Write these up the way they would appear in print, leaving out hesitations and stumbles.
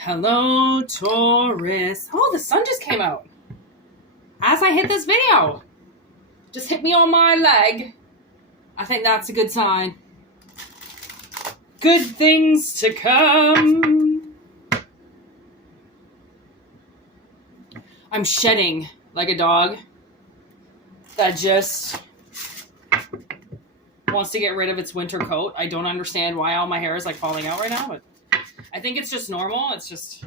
Hello, Taurus. Oh, the sun just came out. As I hit this video, just hit me on my leg. I think that's a good sign. Good things to come. I'm shedding like a dog that just wants to get rid of its winter coat. I don't understand why all my hair is like falling out right now, but I think it's just normal. It's just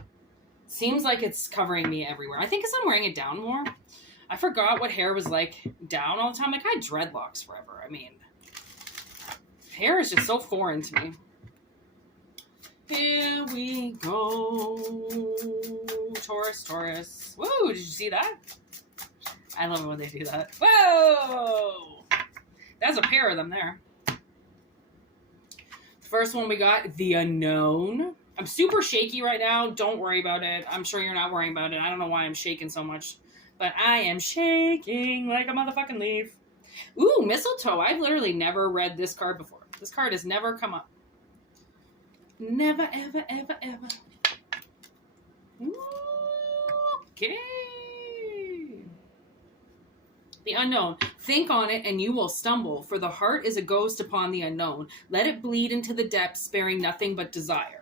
seems like it's covering me everywhere. I think because I'm wearing it down more. I forgot what hair was like down all the time. Like I had dreadlocks forever. I mean, hair is just so foreign to me. Here we go. Taurus, Taurus. Whoa, did you see that? I love it when they do that. Whoa! That's a pair of them there. First one we got, the unknown. I'm super shaky right now. Don't worry about it. I'm sure you're not worrying about it. I don't know why I'm shaking so much. But I am shaking like a motherfucking leaf. Ooh, mistletoe. I've literally never read this card before. This card has never come up. Never, ever, ever, ever. Okay. The unknown. Think on it and you will stumble, for the heart is a ghost upon the unknown. Let it bleed into the depths, sparing nothing but desire.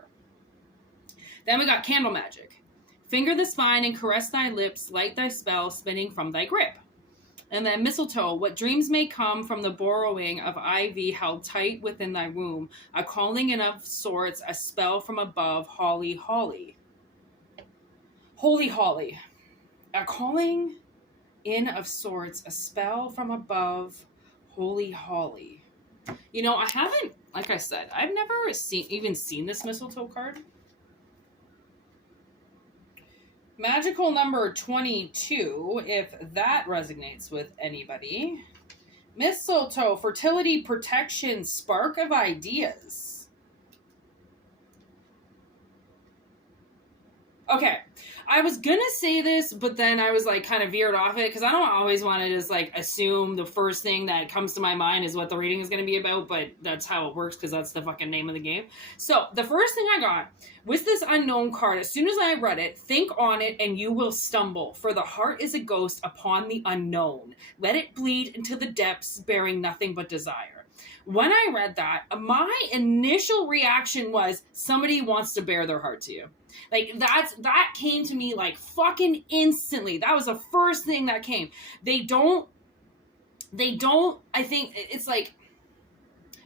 Then we got candle magic. Finger the spine and caress thy lips, light thy spell, spinning from thy grip. And then mistletoe. What dreams may come from the borrowing of ivy held tight within thy womb, a calling in of sorts, a spell from above, holly, holly. Holy holly. A calling in of sorts, a spell from above, holy holly. You know, I haven't, like I said, I've never even seen this mistletoe card. Magical number 22, if that resonates with anybody. Mistletoe, fertility, protection, spark of ideas. Okay, I was gonna say this, but then I was like kind of veered off it because I don't always want to just like assume the first thing that comes to my mind is what the reading is going to be about, but that's how it works because that's the fucking name of the game. So the first thing I got was this unknown card. As soon as I read it, think on it and you will stumble, for the heart is a ghost upon the unknown. Let it bleed into the depths, bearing nothing but desire. When I read that, my initial reaction was somebody wants to bare their heart to you. Like that came to me like fucking instantly. That was the first thing that came. They don't, I think it's like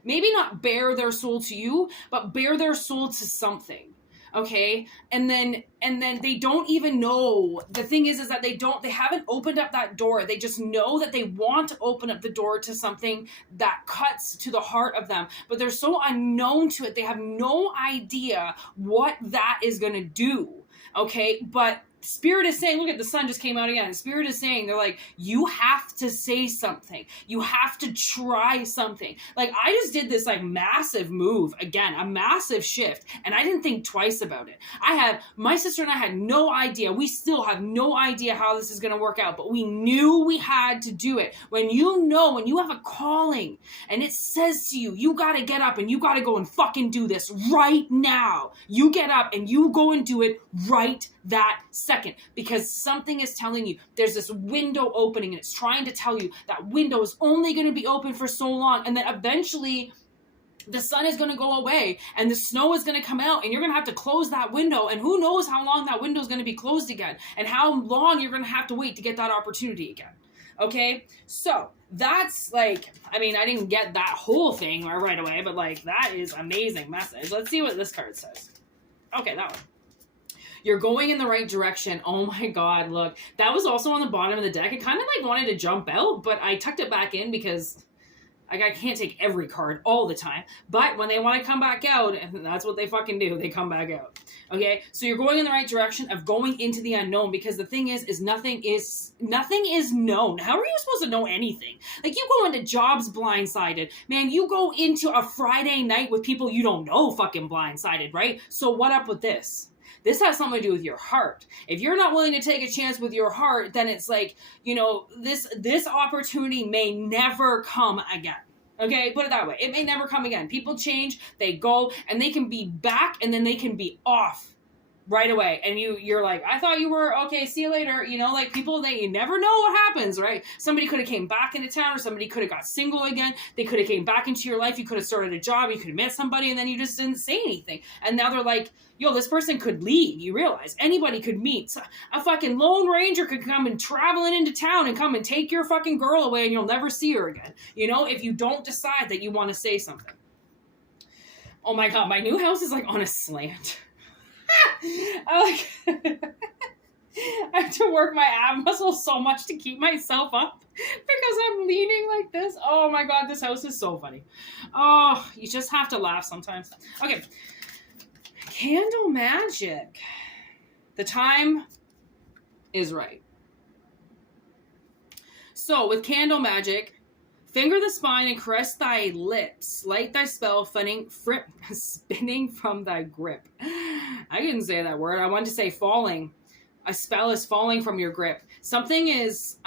maybe not bare their soul to you, but bare their soul to something. Okay. And then they don't even know. The thing is that they haven't opened up that door. They just know that they want to open up the door to something that cuts to the heart of them, but they're so unknown to it. They have no idea what that is going to do. Okay. But Spirit is saying, look at the sun just came out again. Spirit is saying, they're like, you have to say something. You have to try something. Like I just did this like massive move again, a massive shift. And I didn't think twice about it. My sister and I had no idea. We still have no idea how this is going to work out, but we knew we had to do it. When you have a calling and it says to you, you got to get up and you got to go and fucking do this right now. You get up and you go and do it right that second, because something is telling you there's this window opening and it's trying to tell you that window is only going to be open for so long, and then eventually the sun is going to go away and the snow is going to come out and you're going to have to close that window, and who knows how long that window is going to be closed again and how long you're going to have to wait to get that opportunity again. Okay, so that's like, I mean, I didn't get that whole thing right away, but like that is amazing message. Let's see what this card says. Okay, that one. You're going in the right direction. Oh my God, look. That was also on the bottom of the deck. It kind of like wanted to jump out, but I tucked it back in because I can't take every card all the time. But when they want to come back out, and that's what they fucking do, they come back out. Okay? So you're going in the right direction of going into the unknown, because the thing is nothing is known. How are you supposed to know anything? Like you go into jobs blindsided. Man, you go into a Friday night with people you don't know fucking blindsided, right? So what up with this? This has something to do with your heart. If you're not willing to take a chance with your heart, then it's like, you know, this opportunity may never come again. Okay, put it that way. It may never come again. People change, they go, and they can be back and then they can be off. right away. And you're like, I thought you were okay, see you later. You know, like people that you never know what happens, right? Somebody could have came back into town, or somebody could have got single again. They could have came back into your life. You could have started a job. You could have met somebody, and then you just didn't say anything. And now they're like, yo, this person could leave. You realize anybody could meet. So a fucking Lone Ranger could come and traveling into town and come and take your fucking girl away, and you'll never see her again. You know, if you don't decide that you want to say something. Oh my God, my new house is like on a slant. I have to work my ab muscles so much to keep myself up because I'm leaning like this. Oh my God, this house is so funny. Oh, you just have to laugh sometimes. Okay. Candle magic. The time is right. So with candle magic, finger the spine and caress thy lips. Light thy spell, spinning from thy grip. I didn't say that word. I wanted to say falling. A spell is falling from your grip. Something is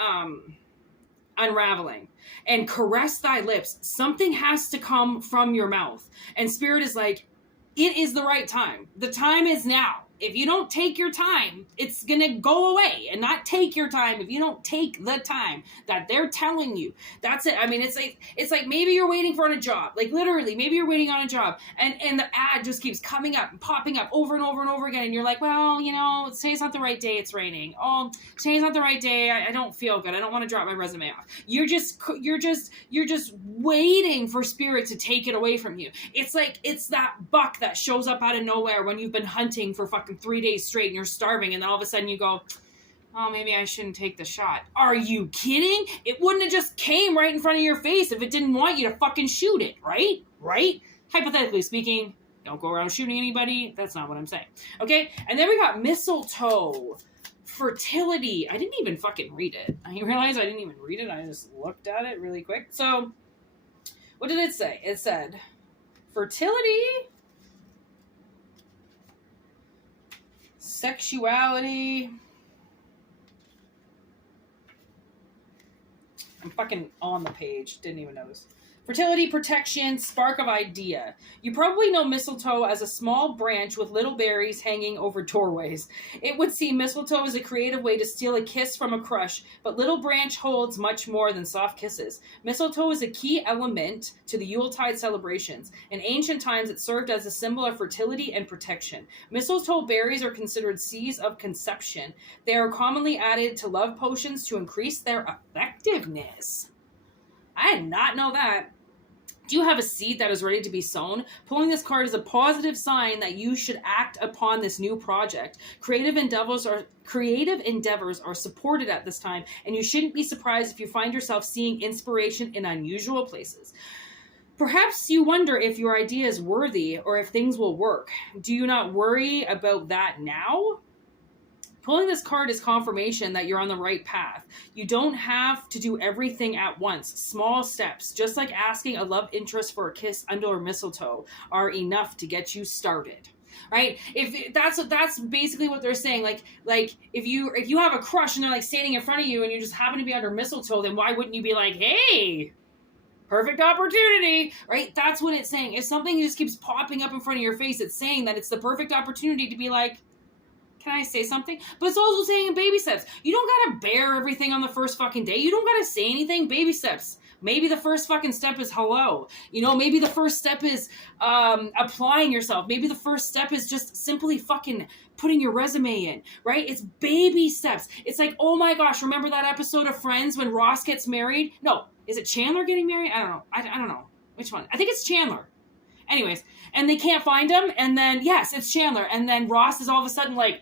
unraveling. And caress thy lips. Something has to come from your mouth. And Spirit is like, it is the right time. The time is now. If you don't take your time, it's going to go away. And not take your time if you don't take the time that they're telling you. That's it. I mean, it's like maybe you're waiting for a job. Like literally, maybe you're waiting on a job. And the ad just keeps coming up and popping up over and over and over again. And you're like, well, you know, today's not the right day. It's raining. Oh, today's not the right day. I don't feel good. I don't want to drop my resume off. You're just waiting for Spirit to take it away from you. It's like, it's that buck that shows up out of nowhere when you've been hunting for fucking 3 days straight and you're starving, and then all of a sudden you go, oh, maybe I shouldn't take the shot. Are you kidding? It wouldn't have just came right in front of your face if it didn't want you to fucking shoot it, right? Right? Hypothetically speaking, don't go around shooting anybody. That's not what I'm saying. Okay? And then we got mistletoe. Fertility. I didn't even fucking read it. I realized I didn't even read it. I just looked at it really quick. So, what did it say? It said, fertility, sexuality. I'm fucking on the page. Didn't even notice. Fertility, protection, spark of idea. You probably know mistletoe as a small branch with little berries hanging over doorways. It would seem mistletoe is a creative way to steal a kiss from a crush, but little branch holds much more than soft kisses. Mistletoe is a key element to the Yuletide celebrations. In ancient times, it served as a symbol of fertility and protection. Mistletoe berries are considered seeds of conception. They are commonly added to love potions to increase their effectiveness. I did not know that. Do you have a seed that is ready to be sown? Pulling this card is a positive sign that you should act upon this new project. Creative endeavors are supported at this time, and you shouldn't be surprised if you find yourself seeing inspiration in unusual places. Perhaps you wonder if your idea is worthy or if things will work. Do you not worry about that now? Pulling this card is confirmation that you're on the right path. You don't have to do everything at once. Small steps, just like asking a love interest for a kiss under mistletoe, are enough to get you started. Right? If that's basically what they're saying. Like if you have a crush and they're like standing in front of you and you just happen to be under mistletoe, then why wouldn't you be like, hey, perfect opportunity, right? That's what it's saying. If something just keeps popping up in front of your face, it's saying that it's the perfect opportunity to be like, can I say something? But it's also saying in baby steps. You don't gotta bear everything on the first fucking day. You don't gotta say anything. Baby steps. Maybe the first fucking step is hello. You know, maybe the first step is applying yourself. Maybe the first step is just simply fucking putting your resume in, right? It's baby steps. It's like, oh my gosh, remember that episode of Friends when Ross gets married? No, is it Chandler getting married? I don't know. I don't know. Which one? I think it's Chandler. Anyways, and they can't find him, and then, yes, it's Chandler. And then Ross is all of a sudden like,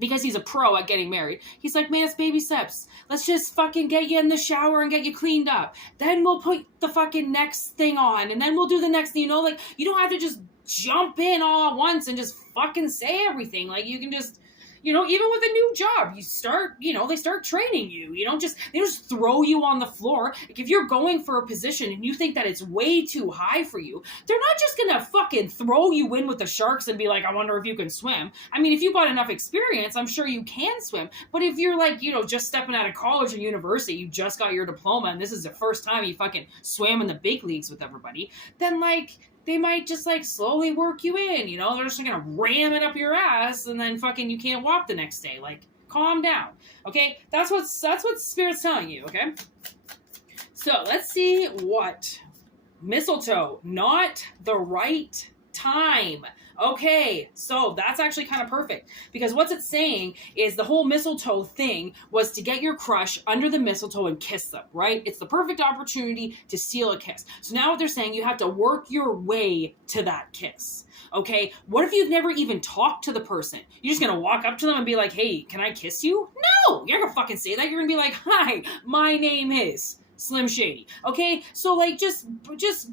because he's a pro at getting married, he's like, man, it's baby steps. Let's just fucking get you in the shower and get you cleaned up. Then we'll put the fucking next thing on, and then we'll do the next thing, you know? Like, you don't have to just jump in all at once and just fucking say everything. Like, you can just, you know, even with a new job, you start, you know, they start training you. You don't just, they just throw you on the floor. Like, if you're going for a position and you think that it's way too high for you, they're not just gonna fucking throw you in with the sharks and be like, I wonder if you can swim. I mean, if you've got enough experience, I'm sure you can swim. But if you're like, you know, just stepping out of college or university, you just got your diploma and this is the first time you fucking swam in the big leagues with everybody, then like, they might just like slowly work you in, you know? They're just gonna ram it up your ass and then fucking you can't walk the next day. Like, calm down, okay? That's what Spirit's telling you, okay? So let's see what mistletoe, not the right time. Okay, so that's actually kind of perfect because what's it saying is the whole mistletoe thing was to get your crush under the mistletoe and kiss them, right? It's the perfect opportunity to steal a kiss. So now what they're saying, you have to work your way to that kiss. Okay, what if you've never even talked to the person? You're just gonna walk up to them and be like, hey, can I kiss you? No, you're gonna fucking say that. You're gonna be like, hi, my name is Slim Shady. Okay, so like just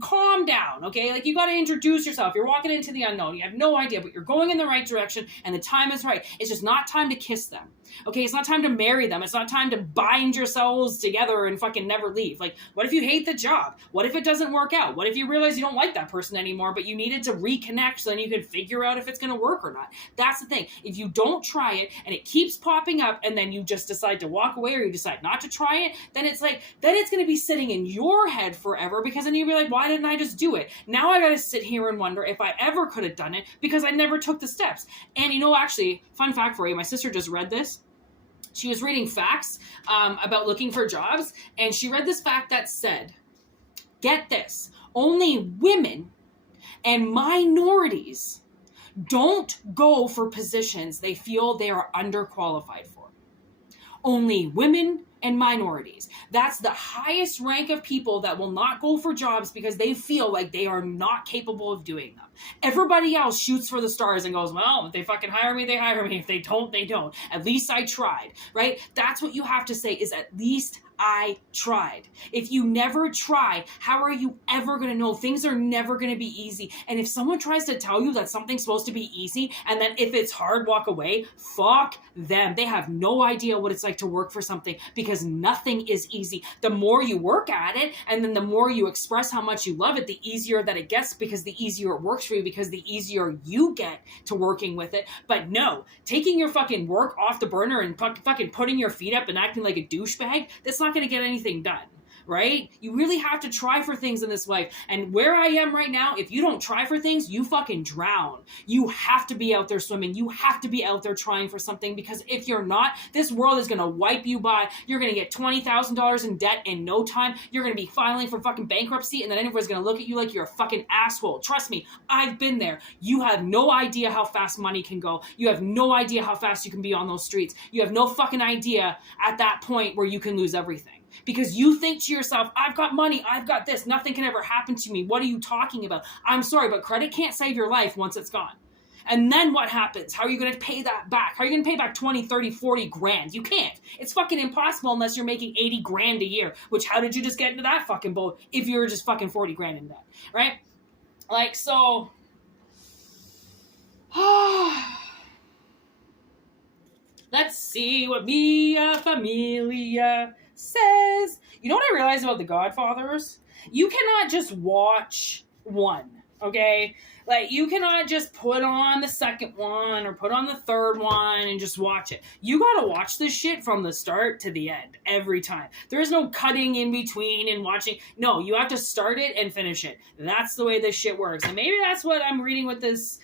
calm down. Okay, like you got to introduce yourself. You're walking into the unknown. You have no idea, but you're going in the right direction, and the time is right. It's just not time to kiss them. Okay, it's not time to marry them. It's not time to bind yourselves together and fucking never leave. Like, what if you hate the job? What if it doesn't work out? What if you realize you don't like that person anymore, but you needed to reconnect so then you could figure out if it's going to work or not? That's the thing. If you don't try it and it keeps popping up and then you just decide to walk away or you decide not to try it, then it's like, then it's going to be sitting in your head forever because then you'll be like, why didn't I just do it? Now I got to sit here and wonder if I ever could have done it because I never took the steps. And you know, actually, fun fact for you, my sister just read this. She was reading facts about looking for jobs, and she read this fact that said, get this, only women and minorities don't go for positions they feel they are underqualified for. Only women and minorities. That's the highest rank of people that will not go for jobs because they feel like they are not capable of doing them. Everybody else shoots for the stars and goes, well, if they fucking hire me, they hire me. If they don't, they don't. At least I tried, right? That's what you have to say is at least I tried. If you never try, how are you ever going to know? Things are never going to be easy. And if someone tries to tell you that something's supposed to be easy, and then if it's hard, walk away, fuck them. They have no idea what it's like to work for something because nothing is easy. The more you work at it, and then the more you express how much you love it, the easier that it gets because the easier it works for you because the easier you get to working with it. But no, taking your fucking work off the burner and fucking putting your feet up and acting like a douchebag, that's not going to get anything done, right? You really have to try for things in this life. And where I am right now, if you don't try for things, you fucking drown. You have to be out there swimming. You have to be out there trying for something because if you're not, this world is going to wipe you by. You're going to get $20,000 in debt in no time. You're going to be filing for fucking bankruptcy and then everyone's going to look at you like you're a fucking asshole. Trust me, I've been there. You have no idea how fast money can go. You have no idea how fast you can be on those streets. You have no fucking idea at that point where you can lose everything. Because you think to yourself, I've got money, I've got this, nothing can ever happen to me. What are you talking about? I'm sorry, but credit can't save your life once it's gone. And then what happens? How are you going to pay that back? How are you going to pay back 20, 30, 40 grand? You can't. It's fucking impossible unless you're making 80 grand a year. Which, how did you just get into that fucking boat if you were just fucking 40 grand in debt? Right? Like, so... Let's see what Mia Familia says. You know what I realized about The Godfathers? You cannot just watch one, okay? Like, you cannot just put on the second one or put on the third one and just watch it. You gotta watch this shit from the start to the end, every time. There is no cutting in between and watching. No, you have to start it and finish it. That's the way this shit works. And maybe that's what I'm reading with this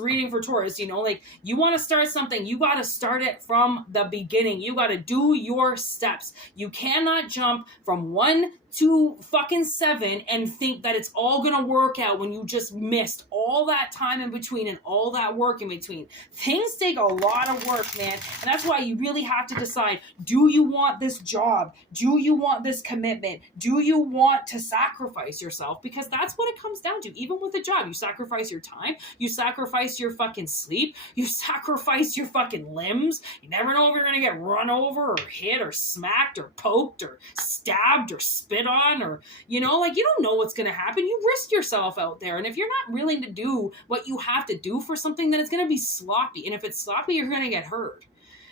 reading for Taurus, you know, like, you want to start something, you got to start it from the beginning. You got to do your steps. You cannot jump from 1 to fucking 7 and think that it's all gonna work out when you just missed all that time in between and all that work in between. Things take a lot of work, man, and that's why you really have to decide, do you want this job? Do you want this commitment? Do you want to sacrifice yourself? Because that's what it comes down to. Even with a job, you sacrifice your time, you sacrifice your fucking sleep, you sacrifice your fucking limbs. You never know if you're gonna get run over or hit or smacked or poked or stabbed or spit on, or, you know, like, you don't know what's going to happen. You risk yourself out there, and if you're not willing to do what you have to do for something, then it's going to be sloppy, and if it's sloppy, you're going to get hurt.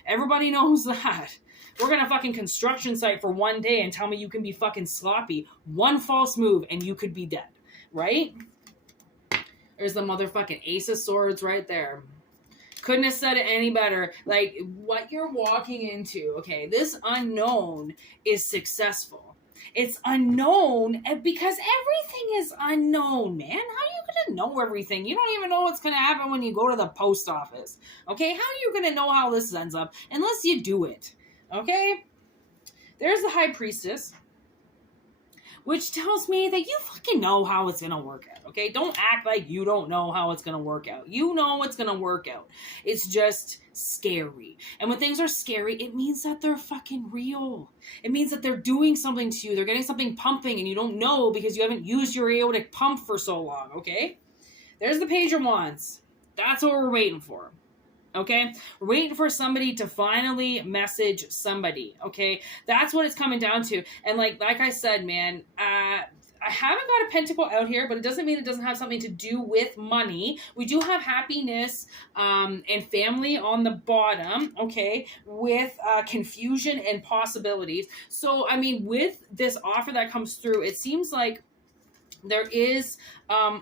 Everybody knows that. We're going to fucking construction site for one day and tell me you can be fucking sloppy. One false move and you could be dead, right? There's the motherfucking Ace of Swords right there. Couldn't have said it any better. Like, what you're walking into, okay, this unknown is successful. It's unknown because everything is unknown, man. How are you going to know everything? You don't even know what's going to happen when you go to the post office. Okay? How are you going to know how this ends up unless you do it? Okay? There's the High Priestess, which tells me that you fucking know how it's going to work out, okay? Don't act like you don't know how it's going to work out. You know it's going to work out. It's just scary. And when things are scary, it means that they're fucking real. It means that they're doing something to you. They're getting something pumping and you don't know because you haven't used your aortic pump for so long, okay? There's the Page of Wands. That's what we're waiting for. Okay, we're waiting for somebody to finally message somebody. Okay, that's what it's coming down to. And like I said, man, I haven't got a pentacle out here, but it doesn't mean it doesn't have something to do with money. We do have happiness and family on the bottom, okay, with confusion and possibilities. So, I mean, with this offer that comes through, it seems like there is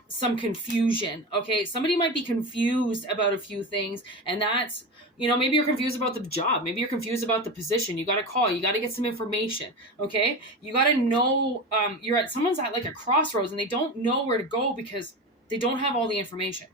some confusion, okay? Somebody might be confused about a few things, and that's, you know, maybe you're confused about the job. Maybe you're confused about the position. You got to call. You got to get some information, okay? You got to know someone's at like a crossroads, and they don't know where to go because they don't have all the information.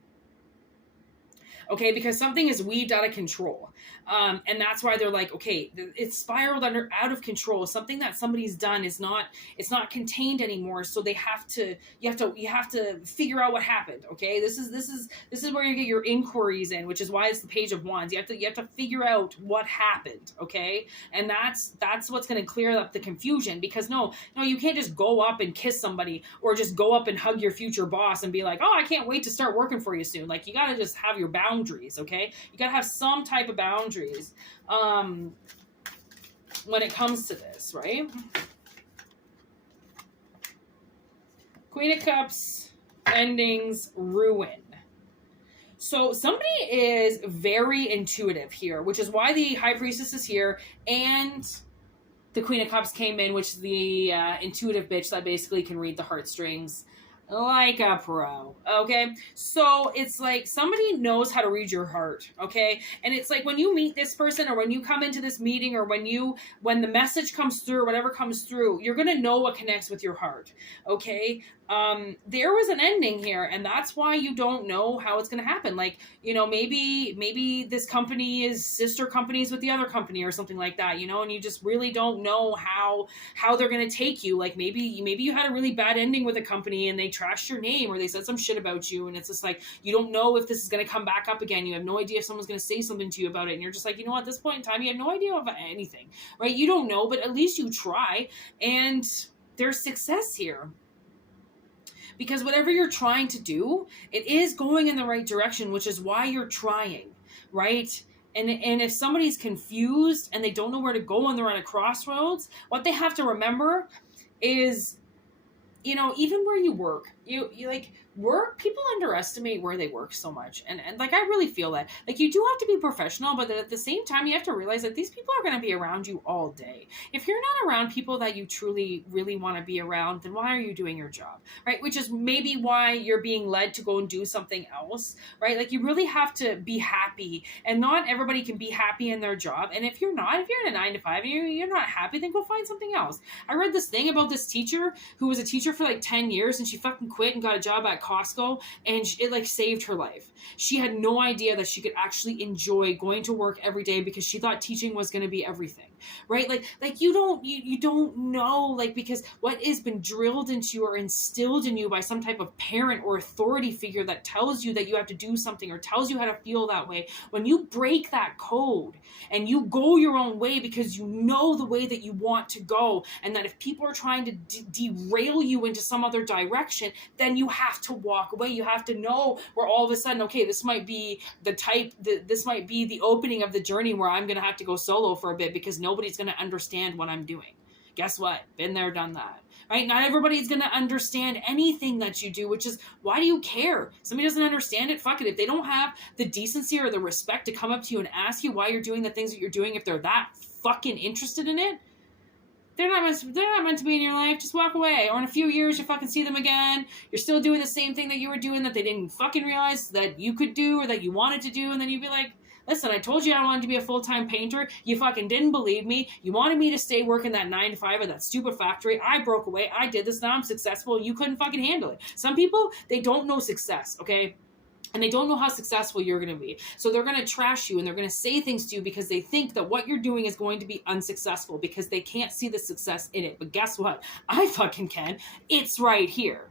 Okay, because something is weaved out of control. And that's why they're like, okay, it's spiraled out of control. Something that somebody's done it's not contained anymore. So you have to figure out what happened. Okay, this is where you get your inquiries in, which is why it's the Page of Wands. You have to figure out what happened. Okay, and that's what's going to clear up the confusion, because no, you can't just go up and kiss somebody or just go up and hug your future boss and be like, oh, I can't wait to start working for you soon. Like, you got to just have your boundaries. Okay, you got to have some type of boundaries when it comes to this, right? Queen of Cups, endings, ruin. So somebody is very intuitive here, which is why the High Priestess is here, and the Queen of Cups came in, which is the intuitive bitch that basically can read the heartstrings like a pro, okay? So it's like somebody knows how to read your heart, okay? And it's like when you meet this person, or when you come into this meeting, or when the message comes through, or whatever comes through, you're gonna know what connects with your heart, okay? There was an ending here, and that's why you don't know how it's going to happen. Like, you know, maybe this company is sister companies with the other company or something like that, you know, and you just really don't know how they're going to take you. Like, maybe you had a really bad ending with a company and they trashed your name, or they said some shit about you, and it's just like, you don't know if this is going to come back up again. You have no idea if someone's going to say something to you about it, and you're just like, you know what, at this point in time, you have no idea about anything, right? You don't know, but at least you try, and there's success here. Because whatever you're trying to do, it is going in the right direction, which is why you're trying, right? And if somebody's confused and they don't know where to go and they're at a crossroads, what they have to remember is, you know, even where you work, you like work, people underestimate where they work so much. And like, I really feel that, like, you do have to be professional, but at the same time, you have to realize that these people are going to be around you all day. If you're not around people that you truly, really want to be around, then why are you doing your job, right? Which is maybe why you're being led to go and do something else, right? Like, you really have to be happy, and not everybody can be happy in their job. And if you're in a 9-to-5 and you're not happy, then go find something else. I read this thing about this teacher who was a teacher for like 10 years, and she fucking quit and got a job at Costco, and it like saved her life. She had no idea that she could actually enjoy going to work every day because she thought teaching was going to be everything, right? Like you don't know, like, because what has been drilled into you or instilled in you by some type of parent or authority figure that tells you that you have to do something or tells you how to feel that way. When you break that code and you go your own way because you know the way that you want to go, and that if people are trying to derail you into some other direction, then you have to walk away. You have to know where all of a sudden, okay, this might be this might be the opening of the journey where I'm going to have to go solo for a bit because nobody's going to understand what I'm doing. Guess what? Been there, done that, right? Not everybody's going to understand anything that you do, which is, why do you care? Somebody doesn't understand it, fuck it. If they don't have the decency or the respect to come up to you and ask you why you're doing the things that you're doing, if they're that fucking interested in it, they're not meant to be in your life. Just walk away. Or in a few years, you fucking see them again. You're still doing the same thing that you were doing that they didn't fucking realize that you could do or that you wanted to do. And then you'd be like, Listen, I told you I wanted to be a full-time painter. You fucking didn't believe me. You wanted me to stay working that 9 to 5 at that stupid factory. I broke away. I did this. Now I'm successful. You couldn't fucking handle it. Some people, they don't know success, okay? And they don't know how successful you're going to be. So they're going to trash you and they're going to say things to you because they think that what you're doing is going to be unsuccessful because they can't see the success in it. But guess what? I fucking can. It's right here.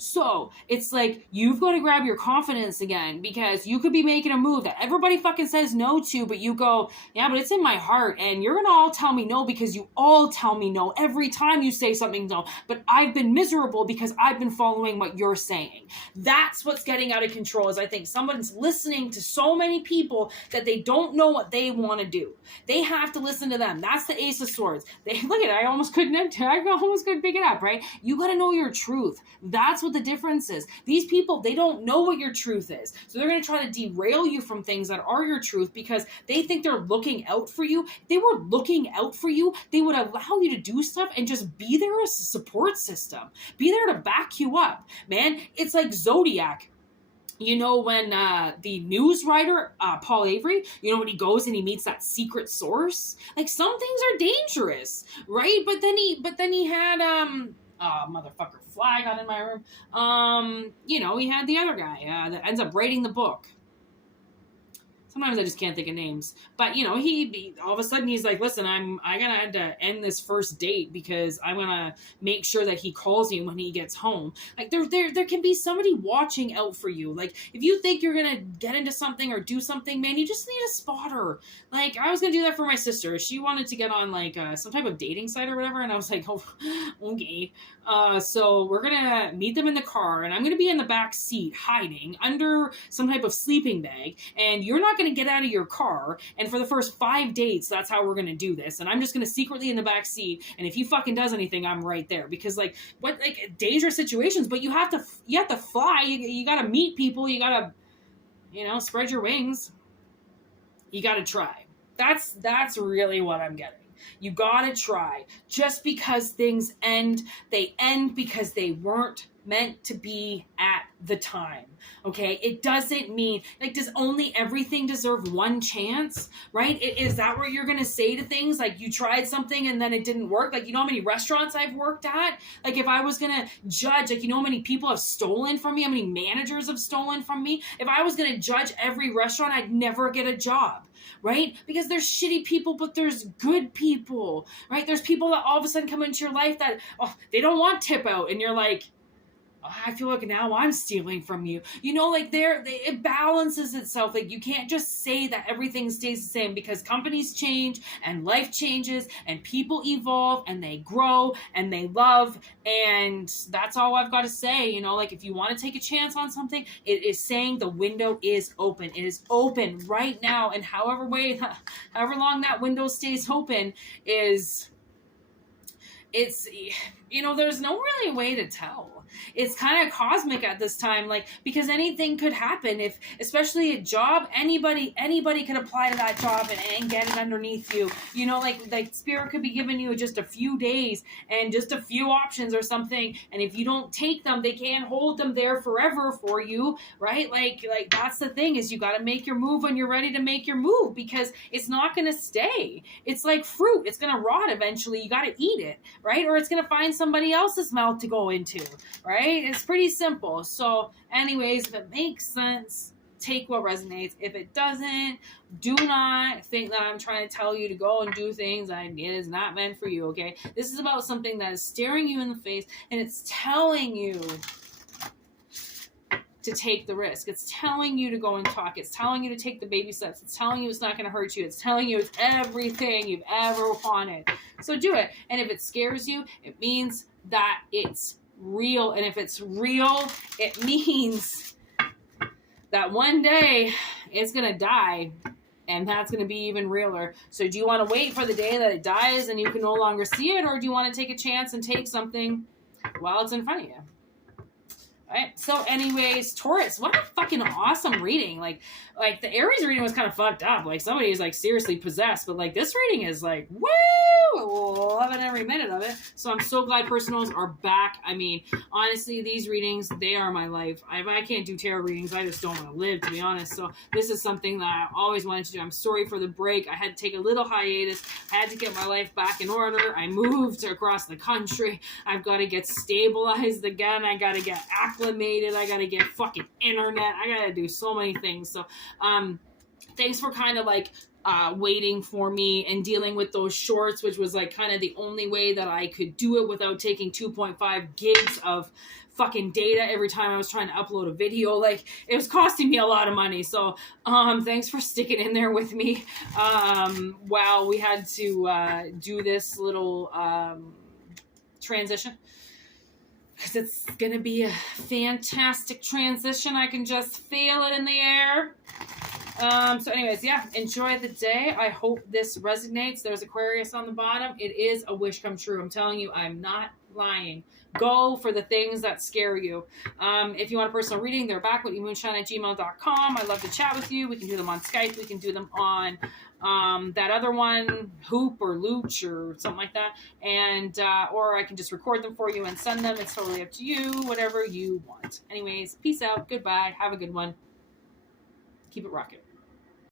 So it's like you've got to grab your confidence again because you could be making a move that everybody fucking says no to, but you go, yeah, but it's in my heart. And you're going to all tell me no because you all tell me no every time you say something no. But I've been miserable because I've been following what you're saying. That's what's getting out of control is I think someone's listening to so many people that they don't know what they want to do. They have to listen to them. That's the Ace of Swords. They look at it. I almost couldn't pick it up, right? You got to know your truth. That's what the difference is. These people, they don't know what your truth is. So they're going to try to derail you from things that are your truth because they think they're looking out for you. If they were looking out for you, they would allow you to do stuff and just be there as a support system. Be there to back you up. Man, it's like Zodiac. You know, when the news writer, Paul Avery, you know, when he goes and he meets that secret source, like some things are dangerous, right? But then he had, motherfucker, fly got in my room. You know, he had the other guy that ends up writing the book. Sometimes I just can't think of names. But, you know, he all of a sudden he's like, listen, I'm gonna have to end this first date because I'm gonna make sure that he calls me when he gets home. Like there can be somebody watching out for you. Like if you think you're gonna get into something or do something, man, you just need a spotter. Like I was gonna do that for my sister. She wanted to get on like some type of dating site or whatever, and I was like, oh, okay. So we're gonna meet them in the car, and I'm gonna be in the back seat hiding under some type of sleeping bag, and you're not gonna get out of your car, and for the first 5 dates, that's how we're gonna do this, and I'm just gonna secretly in the back seat, and if he fucking does anything, I'm right there, because like what, like dangerous situations, but you have to fly, you gotta meet people, you gotta, you know, spread your wings, you gotta try. That's really what I'm getting. You gotta try. Just because things end, they end because they weren't meant to be at the time. Okay? It doesn't mean, like, does only everything deserve one chance? Right? Is that what you're gonna say to things? Like, you tried something and then it didn't work? Like, you know how many restaurants I've worked at? Like, if I was gonna judge, like, you know how many people have stolen from me? How many managers have stolen from me? If I was gonna judge every restaurant, I'd never get a job. Right? Because there's shitty people, but there's good people, right? There's people that all of a sudden come into your life that, oh, they don't want tip out. And you're like, oh, I feel like now I'm stealing from you. You know, like it balances itself. Like you can't just say that everything stays the same because companies change and life changes and people evolve and they grow and they love. And that's all I've got to say. You know, like if you want to take a chance on something, it is saying the window is open. It is open right now. And however long that window stays open it's, you know, there's no really way to tell. It's kind of cosmic at this time, like, because anything could happen. If, especially a job, anybody could apply to that job and get it underneath you. You know, like Spirit could be giving you just a few days and just a few options or something. And if you don't take them, they can't hold them there forever for you, right? Like that's the thing is you got to make your move when you're ready to make your move because it's not going to stay. It's like fruit. It's going to rot eventually. You got to eat it, right? Or it's going to find somebody else's mouth to go into. Right? It's pretty simple. So anyways, if it makes sense, take what resonates. If it doesn't, do not think that I'm trying to tell you to go and do things that it is not meant for you, okay? This is about something that is staring you in the face and it's telling you to take the risk. It's telling you to go and talk. It's telling you to take the baby steps. It's telling you it's not going to hurt you. It's telling you it's everything you've ever wanted. So do it. And if it scares you, it means that it's real, and if it's real, it means that one day it's gonna die, and that's gonna be even realer. So do you want to wait for the day that it dies and you can no longer see it, or do you want to take a chance and take something while it's in front of you? Right. So, anyways, Taurus, what a fucking awesome reading. Like the Aries reading was kind of fucked up. Like somebody is like seriously possessed, but like this reading is like woo, loving every minute of it. So I'm so glad personals are back. I mean, honestly, these readings, they are my life. I can't do tarot readings. I just don't want to live, to be honest. So this is something that I always wanted to do. I'm sorry for the break. I had to take a little hiatus. I had to get my life back in order. I moved across the country. I've got to get stabilized again. I got to get acclimated. I got to get fucking internet. I got to do so many things. So, thanks for kind of like waiting for me and dealing with those shorts, which was like kind of the only way that I could do it without taking 2.5 gigs of fucking data every time I was trying to upload a video. Like it was costing me a lot of money. So thanks for sticking in there with me while we had to do this little transition, because it's gonna be a fantastic transition. I can just feel it in the air. So anyways, yeah, enjoy the day. I hope this resonates. There's Aquarius on the bottom. It is a wish come true. I'm telling you, I'm not lying. Go for the things that scare you. If you want a personal reading, they're back with whitneymoonshine@gmail.com. I love to chat with you. We can do them on Skype. We can do them on that other one, Hoop or Looch or something like that. And or I can just record them for you and send them. It's totally up to you, whatever you want. Anyways, peace out. Goodbye. Have a good one. Keep it rocking.